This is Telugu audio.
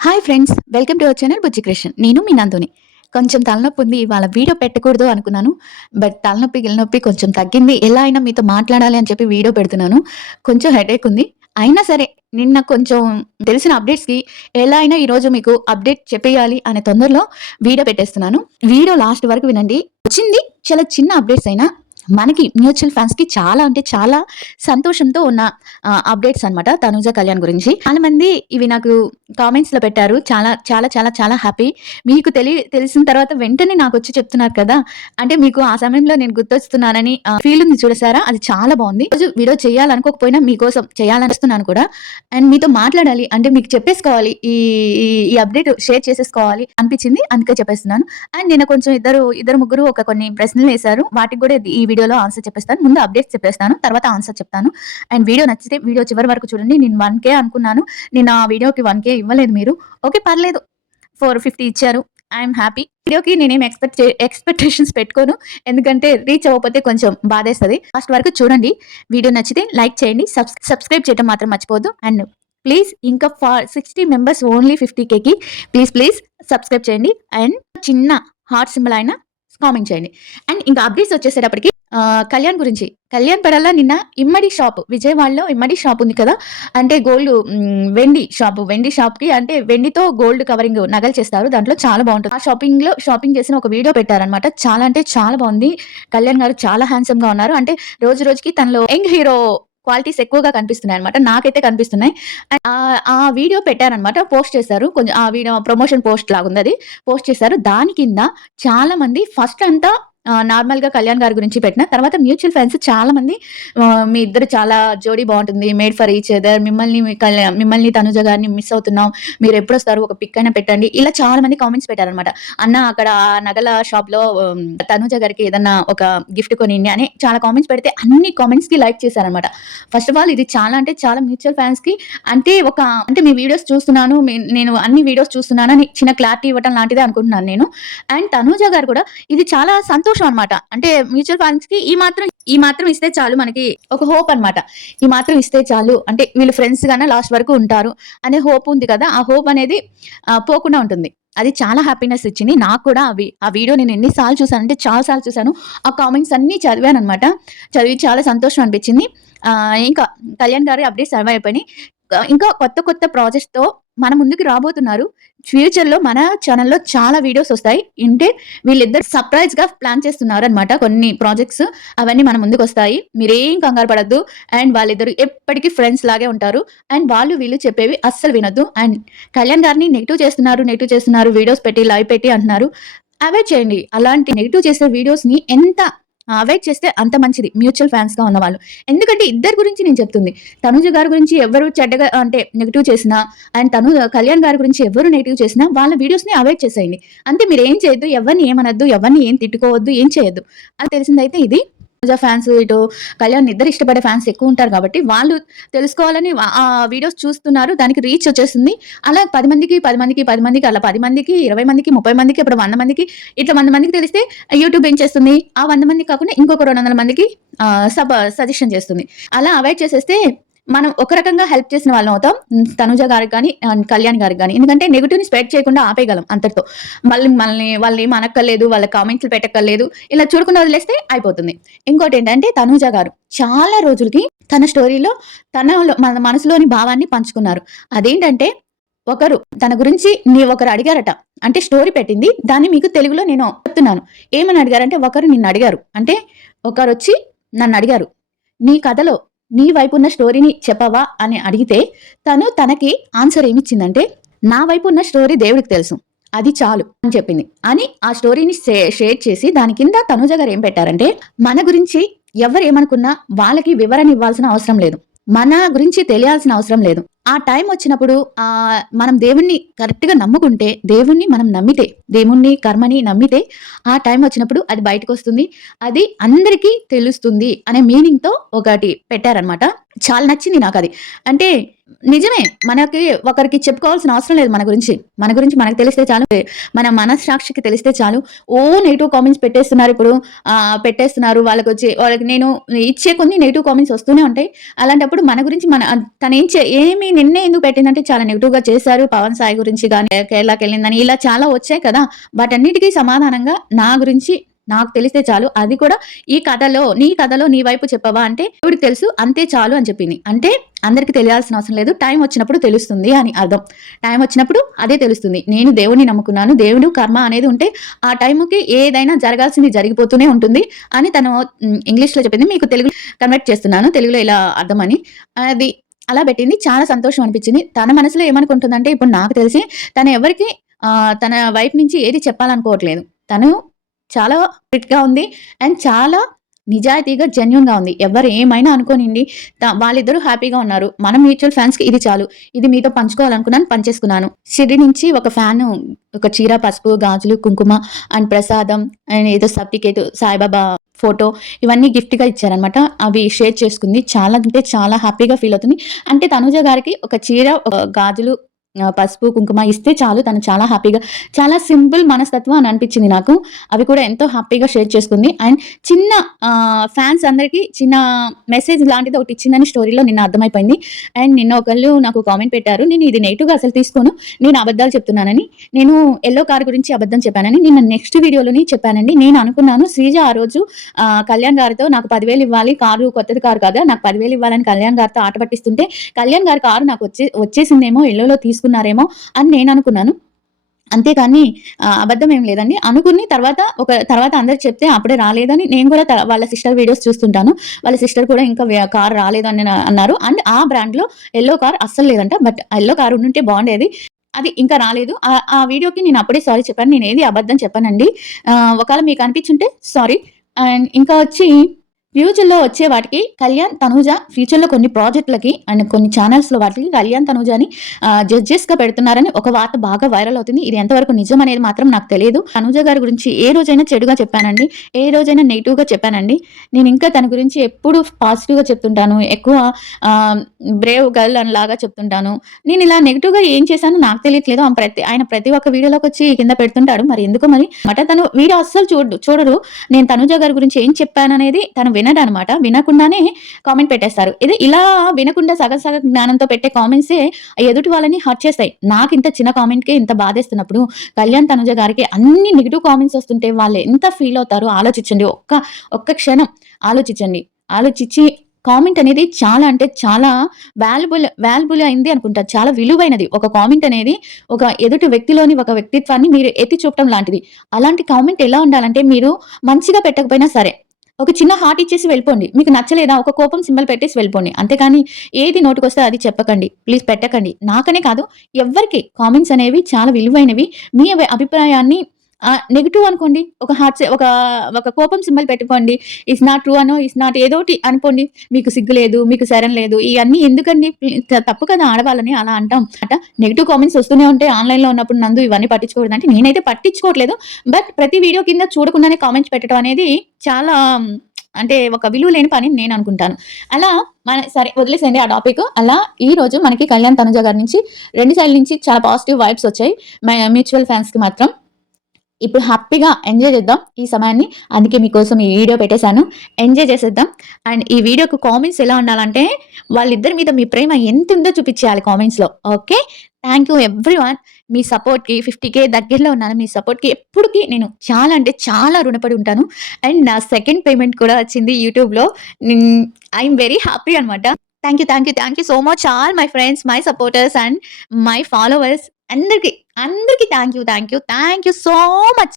Hi friends, welcome to our channel Bujji creation. నేను మీ నందుని. కొంచెం తలనొప్పి ఉంది. ఇవాళ వీడియో పెట్టకూడదు అనుకున్నాను. బట్ గిలనొప్పి కొంచెం తగ్గింది. ఎలా అయినా మీతో మాట్లాడాలి అని చెప్పి వీడియో పెడుతున్నాను. కొంచెం హెడేక్ ఉంది. అయినా సరే నిన్న కొంచెం తెలిసిన అప్డేట్స్‌కి ఎలా అయినా ఈరోజు మీకు అప్డేట్ చెప్పేయాలి అనే తొందరలో వీడియో పెట్టేస్తున్నాను. వీడియో లాస్ట్ వరకు వినండి. వచ్చింది చాలా చిన్న అప్డేట్స్ అయినా మనకి మ్యూచువల్ ఫండ్స్‌కి చాలా అంటే చాలా సంతోషంతో ఉన్న అప్డేట్స్ అన్నమాట. తనూజ కళ్యాణ్ గురించి. చాలా మంది ఇవి నాకు కామెంట్స్‌లో పెట్టారు. చాలా చాలా చాలా చాలా హ్యాపీ. మీకు తెలిసిన తర్వాత వెంటనే నాకొచ్చి చెప్తున్నారు కదా! అంటే మీకు ఆ సమయంలో నేను గుర్తొస్తున్నానని ఫీల్ ఉంది చూసారా? అది చాలా బావుంది. ఈరోజు వీడియో చేయాలనుకోకపోయినా మీకోసం చేయాలనిస్తున్నాను కూడా. అండ్ మీతో మాట్లాడాలి అంటే మీకు చెప్పేసుకోవాలి. ఈ ఈ ఈ అప్డేట్ షేర్ చేసేసుకోవాలి అనిపించింది. అందుకే చెప్పేస్తున్నాను. అండ్ నిన్న కొంచెం ఇద్దరు ముగ్గురు కొన్ని ప్రశ్నలేశారు. వాటికి కూడా ఈ వీడియోలో ఆన్సర్ చెప్పేస్తాను. ముందు అప్డేట్స్ చెప్పేస్తాను. తర్వాత ఆన్సర్ చెప్తాను. అండ్ వీడియో నచ్చితే వీడియో చివరి వరకు చూడండి. నేను 1,000 అనుకున్నాను. నేను ఆ వీడియోకి 1,000 ఇవ్వలేదు మీరు. ఓకే, పర్లేదు. 450 ఇచ్చారు. I'm happy. వీడియోకి నేనేం ఎక్స్‌పెక్టేషన్స్ పెట్టుకోను. ఎందుకంటే రీచ్ అవ్వకపోతే కొంచెం బాధేస్తది. లాస్ట్ వరకు చూడండి. వీడియో నచ్చితే లైక్ చేయండి. సబ్స్క్రైబ్ చేయడం మాత్రం మర్చిపోవద్దు. అండ్ ప్లీజ్ ఇంకా 60 మెంబర్స్ ఓన్లీ 50Kకి ప్లీజ్ సబ్స్క్రైబ్ చేయండి. అండ్ చిన్న హార్ట్ సింబల్ అయినా కామెంట్ చేయండి. అండ్ ఇంకా అప్డేట్స్ వచ్చేసేటప్పటికి కళ్యాణ్ గురించి. కళ్యాణ్ పడల్లా నిన్న ఇమ్మడి షాప్, విజయవాడలో ఇమ్మడి షాప్ ఉంది కదా! అంటే గోల్డ్ వెండి షాపు. వెండి షాప్‌కి అంటే వెండితో గోల్డ్ కవరింగ్ నగలు చేస్తారు. దాంట్లో చాలా బావుంటది. ఆ షాపింగ్ చేసిన ఒక వీడియో పెట్టారనమాట. చాలా అంటే చాలా బావుంది. కళ్యాణ్ గారు చాలా హ్యాండ్సమ్‌గా ఉన్నారు. అంటే రోజు రోజుకి తనలో యంగ్ హీరో క్వాలిటీస్ ఎక్కువగా కనిపిస్తున్నాయన్నమాట. నాకైతే కనిపిస్తున్నాయి. ఆ వీడియో పెట్టారనమాట. పోస్ట్ చేశారు. కొంచెం ఆ వీడియో ప్రమోషన్ పోస్ట్ లాగుందది. పోస్ట్ చేశారు. దాని కింద చాలా మంది ఫస్ట్ అంతా నార్మల్‌గా కళ్యాణ్ గారి గురించి పెట్టిన తర్వాత మ్యూచువల్ ఫండ్స్ చాలా మంది మీ ఇద్దరు చాలా జోడీ బావుంటుంది. Made for each other. మిమ్మల్ని తనుజ గారిని మిస్ అవుతున్నాం. మీరు ఎప్పుడొస్తారు? ఒక పిక్ అయినా పెట్టండి. ఇలా చాలా మంది కామెంట్స్ పెట్టారనమాట. అన్న అక్కడ ఆ నగల షాప్‌లో తనుజ గారికి ఏదన్నా ఒక గిఫ్ట్ కొనియండి అని చాలా కామెంట్స్ పెడితే అన్ని కామెంట్స్‌కి లైక్ చేశారనమాట. ఫస్ట్ ఆఫ్ ఆల్ ఇది చాలా అంటే చాలా మ్యూచువల్ ఫండ్స్‌కి అంటే మీ వీడియోస్ చూస్తున్నాను. నేను అన్ని వీడియోస్ చూస్తున్నానని చిన్న క్లారిటీ ఇవ్వటం లాంటిదే అనుకుంటున్నాను నేను. అండ్ తనూజ గారు కూడా ఇది చాలా సంతోషం అన్నమాట. అంటే మ్యూచువల్ ఫండ్స్‌కి ఈ మాత్రం ఇస్తే చాలు, మనకి ఒక హోప్ అన్నమాట. ఈ మాత్రం ఇస్తే చాలు అంటే వీళ్ళు ఫ్రెండ్స్ గానే లాస్ట్ వరకు ఉంటారు అనే హోప్ ఉంది కదా! ఆ హోప్ అనేది పోకుండా ఉంటుంది. అది చాలా హ్యాపీనెస్ ఇచ్చింది. నాకు కూడా ఆ వీడియో నేను ఎన్ని సార్లు చూసానంటే చాలా సార్లు చూసాను. ఆ కామెంట్స్ అన్నీ చదివానన్నమాట. చదివి చాలా సంతోషం అనిపించింది. ఇంకా కళ్యాణ్ గారి అప్డేట్స్ సర్వైవ్ అయిపోయినాయి. ఇంకా కొత్త ప్రాజెక్ట్స్‌తో మన ముందుకు రాబోతున్నారు. ఫ్యూచర్‌లో మన ఛానెల్‌లో చాలా వీడియోస్ వస్తాయి. అంటే వీళ్ళిద్దరు సర్ప్రైజ్‌గా ప్లాన్ చేస్తున్నారనమాట కొన్ని ప్రాజెక్ట్స్. అవన్నీ మన ముందుకొస్తాయి. మీరేం కంగారు పడొద్దు. అండ్ వాళ్ళిద్దరు ఎప్పటికి ఫ్రెండ్స్ లాగే ఉంటారు. అండ్ వీళ్ళు చెప్పేవి అస్సలు వినొద్దు. అండ్ కళ్యాణ్ గారిని నెగెటివ్ చేస్తున్నారు వీడియోస్ పెట్టి, లైవ్ పెట్టి అంటున్నారు. అవాయిడ్ చేయండి. అలాంటి నెగెటివ్ చేసే వీడియోస్‌ని ఎంత అవాయిడ్ చేస్తే అంత మంచిది మ్యూచువల్ ఫండ్స్‌గా ఉన్నవాళ్ళు. ఎందుకంటే ఇద్దరి గురించి నేను చెప్తుంది. తనుజ గారి గురించి ఎవ్వరు చెడ్డగా అంటే నెగెటివ్ చేసినా అండ్ కళ్యాణ్ గారి గురించి ఎవ్వరు నెగెటివ్ చేసినా వాళ్ళ వీడియోస్‌ని అవాయిడ్ చేసేయండి. అంతే, మీరేం చేయొద్దు. ఎవరిని ఏమనొద్దు. ఎవరిని ఏం తిట్టుకోవద్దు. ఏం చేయొద్దు. అది తెలిసిందైతే ఇది. తనుజ ఫ్యాన్స్ ఇటు కళ్యాణ్ ఇద్దరు ఇష్టపడే ఫ్యాన్స్ ఎక్కువుంటారు కాబట్టి వాళ్ళు తెలుసుకోవాలని ఆ వీడియోస్ చూస్తున్నారు. దానికి రీచ్ వచ్చేస్తుంది. అలా 10 మందికి అలా 10 మందికి, 20 మందికి, 30 మందికి, ఇప్పుడు 100 మందికి ఇట్లా 100 మందికి తెలిస్తే యూట్యూబ్ ఏం చేస్తుంది? ఆ 100 మందికి కాకుండా ఇంకొక 200 మందికి సజెషన్ చేస్తుంది. అలా అవాయిడ్ చేసేస్తే మనం ఒక రకంగా హెల్ప్ చేసిన వాళ్ళం అవుతాం. తనుజ గారికి గాని, కళ్యాణ్ గారికి గాని. ఎందుకంటే నెగెటివ్‌ని స్ప్రెడ్ చేయకుండా ఆపేయగలం అంతటితో. మనల్ని వాళ్ళేమి అనక్కర్లేదు. వాళ్ళ కామెంట్‌లు పెట్టక్కర్లేదు. ఇలా చూడకుండా వదిలేస్తే అయిపోతుంది. ఇంకోటేంటంటే తనూజ గారు చాలా రోజులకి తన స్టోరీలో మన మనసులోని భావాన్ని పంచుకున్నారు. అదేంటంటే తన గురించి ఒకరు అడిగారట. అంటే స్టోరీ పెట్టింది. దాన్ని మీకు తెలుగులో నేను చెప్తున్నాను. ఏమని అడిగారంటే ఒకరు నిన్నడిగారు. అంటే ఒకరొచ్చి నన్నడిగారు. "నీ కథలో నీ వైపున్న స్టోరీని చెప్పవా?" అని అడిగితే తనకి ఆన్సర్ ఏమిచ్చిందంటే, "నా వైపున్న స్టోరీ దేవుడికి తెలుసు. అది చాలు" అని చెప్పింది. అని ఆ స్టోరీని షేర్ చేసి దాని కింద తనూజ గారు ఏం పెట్టారంటే, మన గురించి ఎవరేమనుకున్నా వాళ్ళకి వివరణ ఇవ్వాల్సిన అవసరం లేదు. మన గురించి తెలియాల్సిన అవసరం లేదు. ఆ టైం వచ్చినప్పుడు మనం దేవుణ్ణి కరెక్ట్‌గా నమ్ముకుంటే, దేవుణ్ణి మనం నమ్మితే, దేవుణ్ణి, కర్మని నమ్మితే ఆ టైం వచ్చినప్పుడు అది బయటకొస్తుంది. అది అందరికీ తెలుస్తుంది అనే మీనింగ్‌తో ఒకటి పెట్టారనమాట. చాలా నచ్చింది నాకది. అంటే నిజమే. మనకి ఒకరికి చెప్పుకోవాల్సిన అవసరం లేదు మన గురించి. మన గురించి మనకు తెలిస్తే చాలు. మన మనస్సాక్షికి తెలిస్తే చాలు. నెగెటివ్ కామెంట్స్ పెట్టేస్తున్నారు. వాళ్ళకి నేను ఇచ్చే కొన్ని నెగెటివ్ కామెంట్స్ వస్తూనే ఉంటాయి. అలాంటప్పుడు మన గురించి తనేం ఏమి నిన్నే ఎందుకు పెట్టిందంటే చాలా నెగెటివ్‌గా చేశారు. పవన్ సాయి గురించి గాని, కేరళకెళ్ళిందని ఇలా చాలా వచ్చాయి కదా! వాటన్నిటికి సమాధానంగా నా గురించి నాకు తెలిస్తే చాలు. అది కూడా నీ కథలో నీ వైపు చెప్పవా అంటే, దేవుడికి తెలుసు అంతే చాలు అని చెప్పింది. అంటే అందరికి తెలియాల్సిన అవసరం లేదు. టైం వచ్చినప్పుడు తెలుస్తుంది అని అర్థం. టైం వచ్చినప్పుడు అదే తెలుస్తుంది. నేను దేవుడిని నమ్ముకున్నాను. దేవుడు కర్మ అనేది ఉంటే ఆ టైంకి ఏదైనా జరగాల్సింది జరిగిపోతూనే ఉంటుంది అని తను ఇంగ్లీష్‌లో చెప్పింది. మీకు తెలుగులో కన్వర్ట్ చేస్తున్నాను. తెలుగులో ఇలా అర్థమని. అది అలా పెట్టింది. చాలా సంతోషం అనిపించింది. తన మనసులో ఏమనుకుంటుందంటే ఇప్పుడు నాకు తెలిసి తను ఎవరికీ తన వైపు నుంచి ఏది చెప్పాలనుకోవట్లేదు. తను చాలా ఫిట్‌గా ఉంది. అండ్ చాలా నిజాయితీగా, జెన్యూన్‌గా ఉంది. ఎవరు ఏమైనా అనుకోనిండి. వాళ్ళిద్దరూ హ్యాపీగా ఉన్నారు. మన మ్యూచువల్ ఫ్యాన్స్‌కి ఇది చాలు. ఇది మీతో పంచుకోవాలనుకున్నాను, పంచేసుకున్నాను. షిరిడి నుంచి ఒక ఫ్యాను ఒక చీర, పసుపు, గాజులు, కుంకుమ అండ్ ప్రసాదం అండ్ ఏదో సర్టిఫికేట్, సాయిబాబా ఫోటో ఇవన్నీ గిఫ్ట్‌గా ఇచ్చారనమాట. అవి షేర్ చేసుకుంది. చాలా అంటే చాలా హ్యాపీగా ఫీల్ అవుతుంది. అంటే తనూజ గారికి ఒక చీర, గాజులు, పసుపు, కుంకుమ ఇస్తే చాలు తను చాలా హ్యాపీగా చాలా సింపుల్ మనస్తత్వం అని అనిపించింది నాకు. అవి కూడా ఎంతో హ్యాపీగా షేర్ చేసుకుంది. అండ్ చిన్న ఫ్యాన్స్ అందరికీ చిన్న మెసేజ్ లాంటిది ఒకటి ఇచ్చిందని స్టోరీలో నిన్న అర్థమైపోయింది. అండ్ నిన్న ఒకళ్ళు నాకు కామెంట్ పెట్టారు. నేను ఇది నెగెటివ్‌గా అసలు తీసుకోను. నేను అబద్ధాలు చెప్తున్నానని. నేను యెల్లో కార్ గురించి అబద్ధం చెప్పానని నిన్న నెక్స్ట్ వీడియోలోని చెప్పానండి. నేను అనుకున్నాను శ్రీజ ఆ రోజు కళ్యాణ్ గారితో నాకు 10,000 ఇవ్వాలి. కారు కొత్తది కారు కదా! నాకు 10,000 ఇవ్వాలని కళ్యాణ్ గారితో ఆట పట్టిస్తుంటే కళ్యాణ్ గారి కారు నాకు వచ్చేసిందేమో యెల్లోలో తీసుకున్నారేమో అని నేను అనుకున్నాను. అంతేకాని అబద్ధం ఏం లేదండి. అనుకుని తర్వాత అందరూ చెప్తే అప్పుడే రాలేదని నేను కూడా వాళ్ళ సిస్టర్ వీడియోస్ చూస్తుంటాను. వాళ్ళ సిస్టర్ కూడా ఇంకా కార్ రాలేదు అని అన్నారు. అండ్ ఆ బ్రాండ్‌లో యెల్లో కార్ అస్సలు లేదంట. బట్ యెల్లో కార్ ఉండుంటే బాగుండేది. అది ఇంకా రాలేదు. ఆ వీడియోకి నేను అప్పుడే సారీ చెప్పాను. నేనేది అబద్ధం చెప్పనండి. ఒకవేళ మీకు అనిపించుంటే సారీ. అండ్ ఇంకా వచ్చి ఫ్యూచర్‌లో వచ్చే వాటికి కళ్యాణ్, తనూజ ఫ్యూచర్‌లో కొన్ని ప్రాజెక్ట్‌లకి అండ్ కొన్ని ఛానెల్స్‌లో వాటికి కళ్యాణ్, తనూజని జడ్జెస్‌గా పెడుతున్నారని ఒక వార్త బాగా వైరల్ అవుతుంది. ఇది ఎంతవరకు నిజం అనేది మాత్రం నాకు తెలీదు. తనూజ గారి గురించి ఏ రోజైనా చెడుగా చెప్పానండి. ఏ రోజైనా నెగెటివ్‌గా చెప్పానండి. నేను ఇంకా తన గురించి ఎప్పుడు పాజిటివ్‌గా చెప్తుంటాను. ఎక్కువ బ్రేవ్ గర్ల్ లాగా చెప్తుంటాను. నేను ఇలా నెగెటివ్‌గా ఏం చేశానో నాకు తెలియట్లేదు. ఆయన ప్రతి ఒక్క వీడియోలోకొచ్చి కింద పెడుతుంటాడు. మరి ఎందుకో మరి తను వీడియో అస్సలు చూడరు. నేను తనూజ గారి గురించి ఏం చెప్పాననేది తను వినడనమాట. వినకుండానే కామెంట్ పెట్టేస్తారు. ఇలా వినకుండా సగం సగం జ్ఞానంతో పెట్టే కామెంట్సే ఎదుటి వాళ్ళని హర్ట్ చేస్తాయి. నాకింత చిన్న కామెంట్‌కే ఇంత బాధేస్తున్నప్పుడు కళ్యాణ్, తనూజ గారికి అన్ని నెగెటివ్ కామెంట్స్ వస్తుంటే వాళ్ళు ఎంత ఫీల్ అవుతారో ఆలోచించండి. ఒక్క క్షణం ఆలోచించండి. ఆలోచించి కామెంట్ అనేది చాలా అంటే చాలా వాల్యుబుల్ అయింది అనుకుంటా. చాలా విలువైనది. ఒక కామెంట్ అనేది ఒక ఎదుటి వ్యక్తిలోని ఒక వ్యక్తిత్వాన్ని మీరు ఎత్తి చూపటం లాంటిది. అలాంటి కామెంట్ ఎలా ఉండాలంటే మీరు మంచిగా పెట్టకపోయినా సరే ఒక చిన్న హార్ట్ ఇచ్చేసి వెళ్ళిపోండి. మీకు నచ్చలేదా ఒక కోపం సింబల్ పెట్టేసి వెళ్ళిపోండి. అంతేకాని ఏది నోటికొస్తే అది చెప్పకండి. ప్లీజ్ పెట్టకండి. నాకనే కాదు ఎవ్వరికి కామెంట్స్ అనేవి చాలా విలువైనవి. మీ అభిప్రాయాన్ని నెగెటివ్ అనుకోండి. ఒక కోపం సింబల్ పెట్టుకోండి. ఇట్స్ నాట్ ట్రూ అనో, ఇట్స్ నాట్ ఏదోటి అనుకోండి. మీకు సిగ్గు లేదు, మీకు శరం లేదు. ఇయన్నీ ఎందుకండి? తప్పు కదా ఆడవాళ్ళని అలా అంటాం. నెగెటివ్ కామెంట్స్ వస్తూనే ఉంటాయి. ఆన్‌లైన్‌లో ఉన్నప్పుడు నందు ఇవన్నీ పట్టించుకోకూడదంటే నేనైతే పట్టించుకోవట్లేదు. బట్ ప్రతి వీడియో కింద చూడకుండానే కామెంట్స్ పెట్టడం అనేది చాలా అంటే ఒక విలువ లేని పని నేను అనుకుంటాను. అలా సరే వదిలేసేయండి ఆ టాపిక్. అలా ఈరోజు మనకి కళ్యాణ్, తనుజ గారి నుంచి 2 సైడ్‌ల నుంచి చాలా పాజిటివ్ వైబ్స్ వచ్చాయి. మ్యూచువల్ ఫ్యాన్స్‌కి మాత్రం. ఇప్పుడు హ్యాపీగా ఎంజాయ్ చేద్దాం ఈ సమయాన్ని. అందుకే మీకోసం ఈ వీడియో పెట్టేశాను. ఎంజాయ్ చేసేద్దాం. అండ్ ఈ వీడియోకి కామెంట్స్ ఎలా ఉండాలంటే వాళ్ళిద్దరి మీద మీ ప్రేమ ఎంతుందో చూపించేయాలి కామెంట్స్‌లో. ఓకే. Thank you everyone. మీ సపోర్ట్‌కి 50,000 దగ్గరలో ఉన్నాను. మీ సపోర్ట్‌కి ఎప్పటికి నేను చాలా అంటే చాలా రుణపడి ఉంటాను. అండ్ నా సెకండ్ పేమెంట్ కూడా వచ్చింది యూట్యూబ్‌లో. ఐ యామ్ వెరీ హ్యాపీ అనమాట. Thank you so much all my friends, my supporters and my followers అందరికి థాంక్ యూ సో మచ్.